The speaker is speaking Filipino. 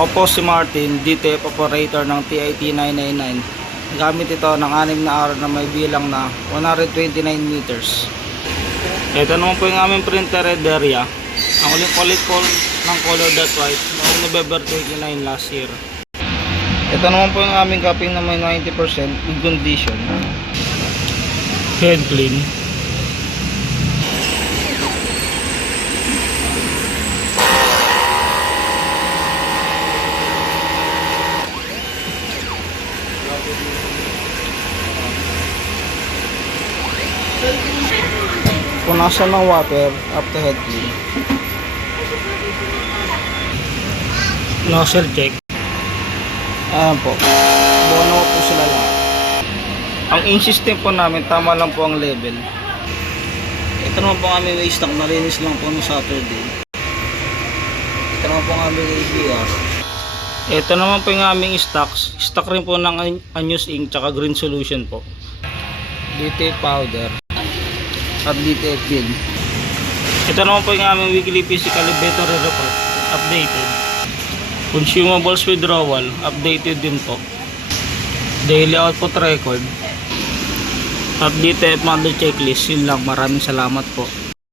Ako po si Martin, DTF operator ng TIT 999. Gamit ito ng 6 na araw na may bilang na 129 meters. Ito naman po yung aming printer red area. Ang uling palit po ng color dot white noong November 29 last year. Ito naman po yung aming cupping na may 90% good condition. Head clean. Punasan ng water after head clean. Nozzle check. Ayan po. Buwan na po sila lahat. Ang in-system po namin, tama lang po ang level. Ito naman po ang aming waste stock. Nalinis lang po no Saturday. Ito naman po ang aming APR. Ito naman po yung aming stocks. Stock rin po ng unused ink tsaka green solution po. DTF powder at DTF bin. Ito naman po yung aming weekly physical inventory report. Updated. Consumables withdrawal. Updated din po. Daily output record. At DTF monthly checklist. Yun lang. Maraming salamat po.